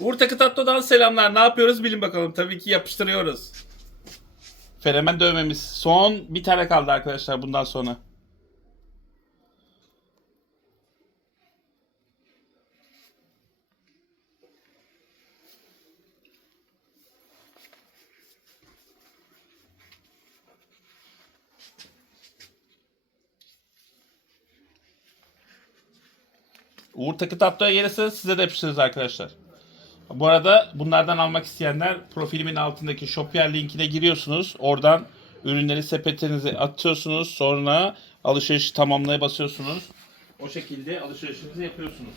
Uğur Takı Tatlı'dan selamlar. Ne yapıyoruz bilin bakalım. Tabii ki yapıştırıyoruz. Fenomen dövmemiz. Son bir tane kaldı arkadaşlar bundan sonra. Uğur Takı Tatlı'ya gelirse size de yapıştırırız arkadaşlar. Bu arada bunlardan almak isteyenler profilimin altındaki Shopier linkine giriyorsunuz. Oradan ürünleri sepetinize atıyorsunuz. Sonra alışverişi tamamlaya basıyorsunuz. O şekilde alışverişinizi yapıyorsunuz.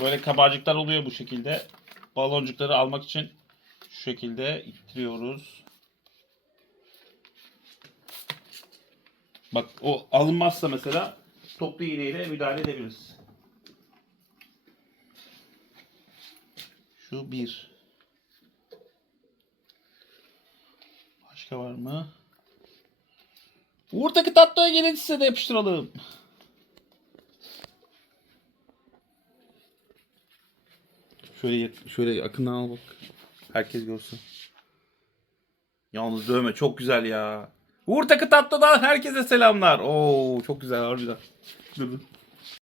Böyle kabarcıklar oluyor bu şekilde. Baloncukları almak için şu şekilde ittiriyoruz. Bak o alınmazsa mesela toplu iğneyle müdahale edebiliriz. Şu bir. Başka var mı? Uğur'daki tatlıya gelin size de yapıştıralım. Şöyle şöyle yakından al bak. Herkes görsün. Yalnız dövme çok güzel ya. Uğur Takı Tatlı'dan herkese selamlar. Oo çok güzel harbiden. Dur dur.